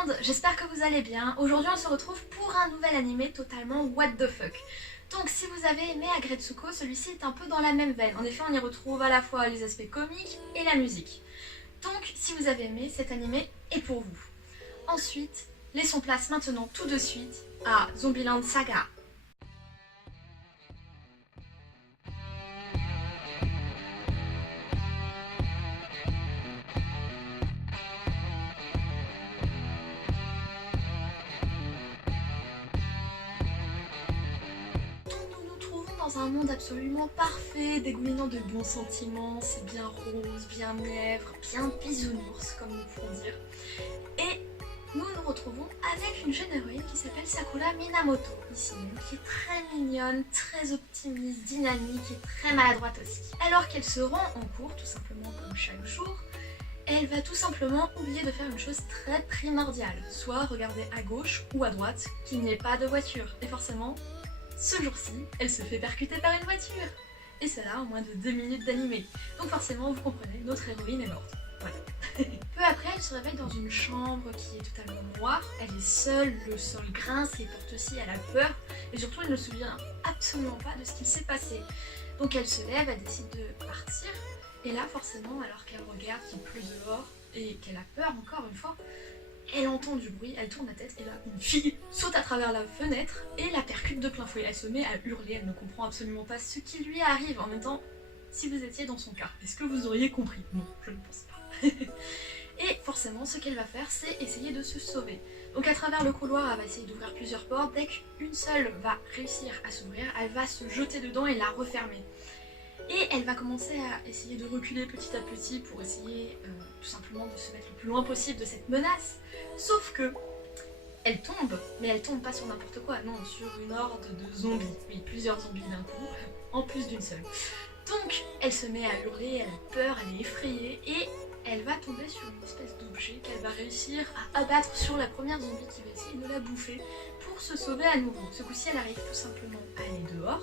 monde, j'espère que vous allez bien. Aujourd'hui on se retrouve pour un nouvel animé totalement what the fuck. Donc si vous avez aimé Aggretsuko, celui-ci est un peu dans la même veine. En effet on y retrouve à la fois les aspects comiques et la musique. Donc si vous avez aimé, cet animé est pour vous. Ensuite, laissons place maintenant tout de suite à Zombieland Saga. Dans un monde absolument parfait, dégoulinant de bons sentiments, c'est bien rose, bien mièvre, bien bisounours comme nous pourrons dire. Et nous nous retrouvons avec une jeune héroïne qui s'appelle Sakura Minamoto, ici même, qui est très mignonne, très optimiste, dynamique et très maladroite aussi. Alors qu'elle se rend en cours, tout simplement comme chaque jour, elle va tout simplement oublier de faire une chose très primordiale, soit regarder à gauche ou à droite qu'il n'y ait pas de voiture. Et forcément, ce jour-ci, elle se fait percuter par une voiture. Et cela en moins de 2 minutes d'animé. Donc forcément, vous comprenez, notre héroïne est morte. Voilà. Peu après, elle se réveille dans une chambre qui est totalement noire. Elle est seule, le sol grince et porte aussi, elle a peur. Et surtout, elle ne se souvient absolument pas de ce qu'il s'est passé. Donc elle se lève, elle décide de partir. Et là, forcément, alors qu'elle regarde qu'il pleut dehors et qu'elle a peur encore une fois, elle entend du bruit, elle tourne la tête et là, une fille saute à travers la fenêtre et la percute de plein fouet. Elle se met à hurler, elle ne comprend absolument pas ce qui lui arrive. En même temps, si vous étiez dans son cas, est-ce que vous auriez compris? Non, je ne pense pas. Et forcément, ce qu'elle va faire, c'est essayer de se sauver. Donc à travers le couloir, elle va essayer d'ouvrir plusieurs portes. Dès qu'une seule va réussir à s'ouvrir, elle va se jeter dedans et la refermer. Et elle va commencer à essayer de reculer petit à petit pour essayer tout simplement de se mettre le plus loin possible de cette menace. Sauf que elle tombe, mais elle tombe pas sur n'importe quoi, non, sur une horde de zombies. Oui, plusieurs zombies d'un coup, en plus d'une seule. Donc elle se met à hurler, elle a peur, elle est effrayée et elle va tomber sur une espèce d'objet qu'elle va réussir à abattre sur la première zombie qui va essayer de la bouffer pour se sauver à nouveau. Ce coup-ci, elle arrive tout simplement à aller dehors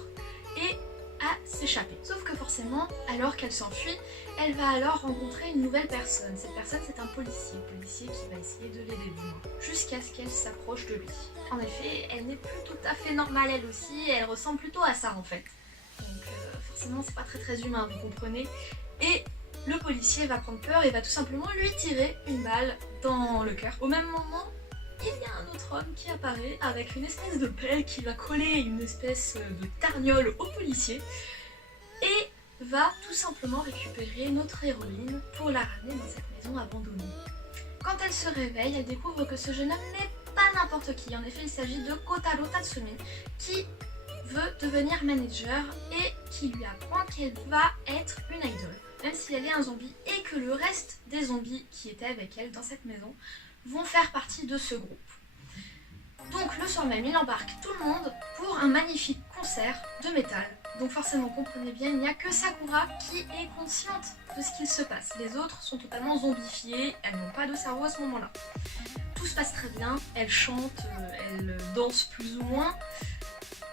et à s'échapper. Sauf que forcément, alors qu'elle s'enfuit, elle va alors rencontrer une nouvelle personne. Cette personne, c'est un policier qui va essayer de l'aider du moins, jusqu'à ce qu'elle s'approche de lui. En effet, elle n'est plus tout à fait normale elle aussi, elle ressemble plutôt à ça en fait. Donc forcément, c'est pas très humain, vous comprenez. Et le policier va prendre peur et va tout simplement lui tirer une balle dans le cœur. Au même moment, il y a un autre homme qui apparaît avec une espèce de pelle qui va coller une espèce de tarniole au policier et va tout simplement récupérer notre héroïne pour la ramener dans cette maison abandonnée. Quand elle se réveille, elle découvre que ce jeune homme n'est pas n'importe qui. En effet, il s'agit de Kotaro Tatsumi qui veut devenir manager et qui lui apprend qu'elle va être une idole, même si elle est un zombie et que le reste des zombies qui étaient avec elle dans cette maison vont faire partie de ce groupe. Donc le soir même, il embarque tout le monde pour un magnifique concert de métal. Donc forcément, comprenez bien, il n'y a que Sakura qui est consciente de ce qu'il se passe. Les autres sont totalement zombifiées, elles n'ont pas de cerveau à ce moment-là. Tout se passe très bien, elles chantent, elles dansent plus ou moins.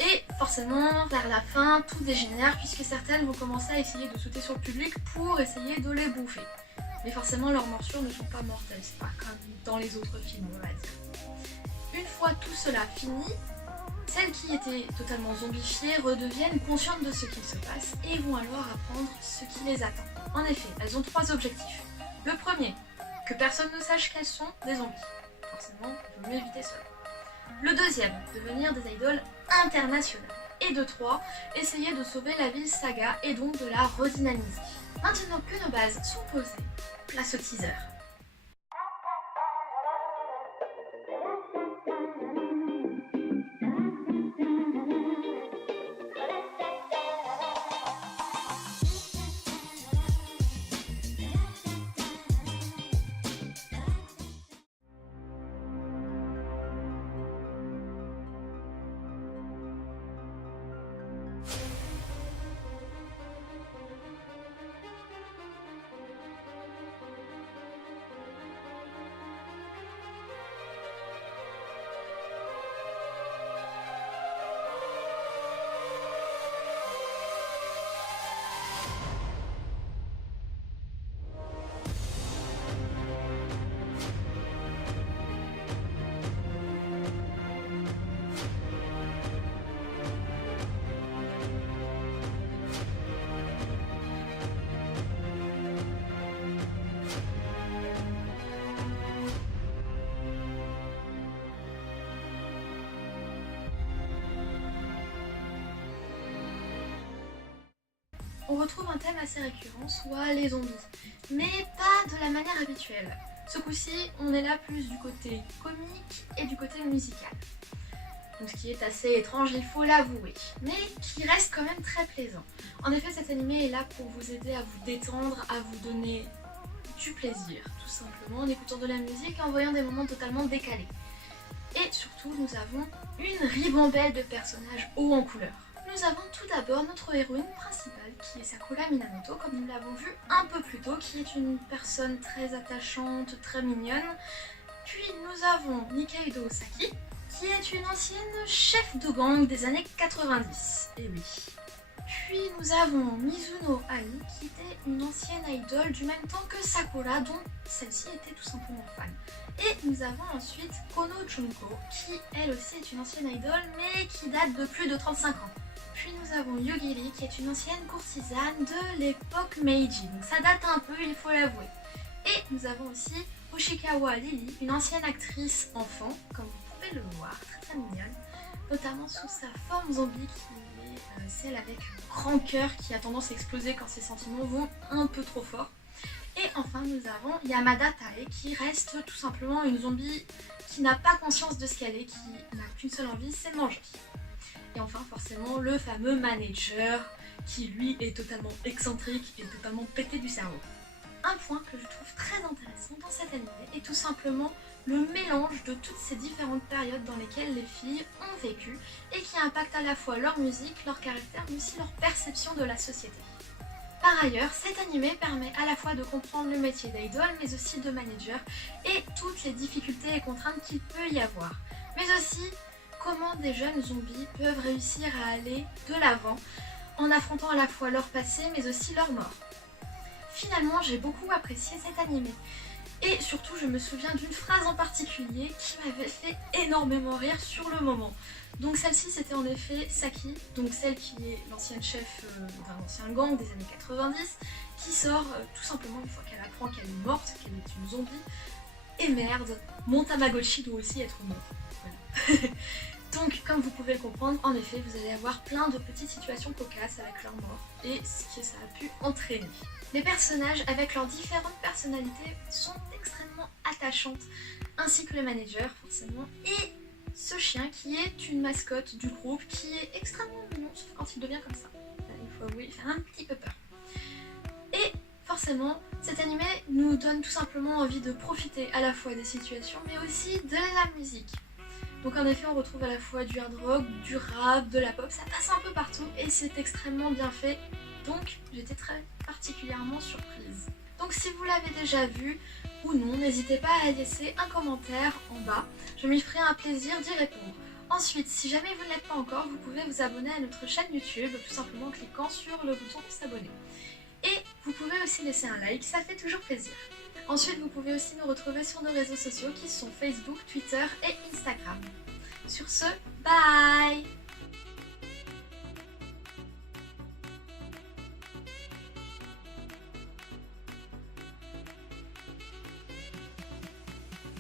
Et forcément, vers la fin, tout dégénère puisque certaines vont commencer à essayer de sauter sur le public pour essayer de les bouffer. Mais forcément, leurs morsures ne sont pas mortelles, c'est pas comme dans les autres films, on va dire. Une fois tout cela fini, celles qui étaient totalement zombifiées redeviennent conscientes de ce qu'il se passe et vont alors apprendre ce qui les attend. En effet, elles ont 3 objectifs. Le premier, que personne ne sache qu'elles sont des zombies. Forcément, il vaut mieux éviter cela. Le deuxième, devenir des idoles internationales. Et de 3, essayer de sauver la ville Saga et donc de la redynamiser. Maintenant que nos bases sont posées, place au teaser. on retrouve un thème assez récurrent, soit les zombies, mais pas de la manière habituelle. Ce coup-ci, on est là plus du côté comique et du côté musical. Donc ce qui est assez étrange, il faut l'avouer, mais qui reste quand même très plaisant. En effet, cet animé est là pour vous aider à vous détendre, à vous donner du plaisir, tout simplement, en écoutant de la musique et en voyant des moments totalement décalés. Et surtout, nous avons une ribambelle de personnages hauts en couleur. Nous avons tout d'abord notre héroïne principale, qui est Sakura Minamoto, comme nous l'avons vu un peu plus tôt, qui est une personne très attachante, très mignonne. Puis nous avons Nikaido Saki, qui est une ancienne chef de gang des années 90. Et oui. Puis nous avons Mizuno Ai, qui était une ancienne idole du même temps que Sakura, dont celle-ci était tout simplement fan. Et nous avons ensuite Kono Junko, qui elle aussi est une ancienne idole, mais qui date de plus de 35 ans. Puis nous avons Yugiri, qui est une ancienne courtisane de l'époque Meiji, donc ça date un peu, il faut l'avouer. Et nous avons aussi Hoshikawa Lily, une ancienne actrice enfant, comme vous pouvez le voir, très très mignonne, notamment sous sa forme zombie qui est celle avec le grand cœur qui a tendance à exploser quand ses sentiments vont un peu trop fort. Et enfin nous avons Yamada Tae qui reste tout simplement une zombie qui n'a pas conscience de ce qu'elle est, qui n'a qu'une seule envie, c'est de manger. Et enfin forcément le fameux manager qui lui est totalement excentrique et totalement pété du cerveau. Un point que je trouve très intéressant dans cet animé est tout simplement le mélange de toutes ces différentes périodes dans lesquelles les filles ont vécu et qui impactent à la fois leur musique, leur caractère, mais aussi leur perception de la société. Par ailleurs, cet animé permet à la fois de comprendre le métier d'idol, mais aussi de manager et toutes les difficultés et contraintes qu'il peut y avoir. Mais aussi comment des jeunes zombies peuvent réussir à aller de l'avant en affrontant à la fois leur passé, mais aussi leur mort. Finalement, j'ai beaucoup apprécié cet animé. Et surtout, je me souviens d'une phrase en particulier qui m'avait fait énormément rire sur le moment. Donc celle-ci, c'était en effet Saki, donc celle qui est l'ancienne chef d'un ancien gang des années 90, qui sort tout simplement une fois qu'elle apprend qu'elle est morte, qu'elle est une zombie. Et merde, mon Tamagotchi doit aussi être mort. Voilà. Donc, comme vous pouvez le comprendre, en effet, vous allez avoir plein de petites situations cocasses avec leur mort et ce que ça a pu entraîner. Les personnages, avec leurs différentes personnalités, sont extrêmement attachantes, ainsi que le manager, forcément, et ce chien qui est une mascotte du groupe, qui est extrêmement mignon, sauf quand il devient comme ça. Il faut avouer, il fait un petit peu peur. Et forcément, cet animé nous donne tout simplement envie de profiter à la fois des situations, mais aussi de la musique. Donc en effet, on retrouve à la fois du hard rock, du rap, de la pop, ça passe un peu partout et c'est extrêmement bien fait. Donc j'étais très particulièrement surprise. Donc si vous l'avez déjà vu ou non, n'hésitez pas à laisser un commentaire en bas. Je m'y ferai un plaisir d'y répondre. Ensuite, si jamais vous ne l'êtes pas encore, vous pouvez vous abonner à notre chaîne YouTube, tout simplement en cliquant sur le bouton s'abonner. Et vous pouvez aussi laisser un like, ça fait toujours plaisir. Ensuite, vous pouvez aussi nous retrouver sur nos réseaux sociaux qui sont Facebook, Twitter et Instagram. Sur ce, bye!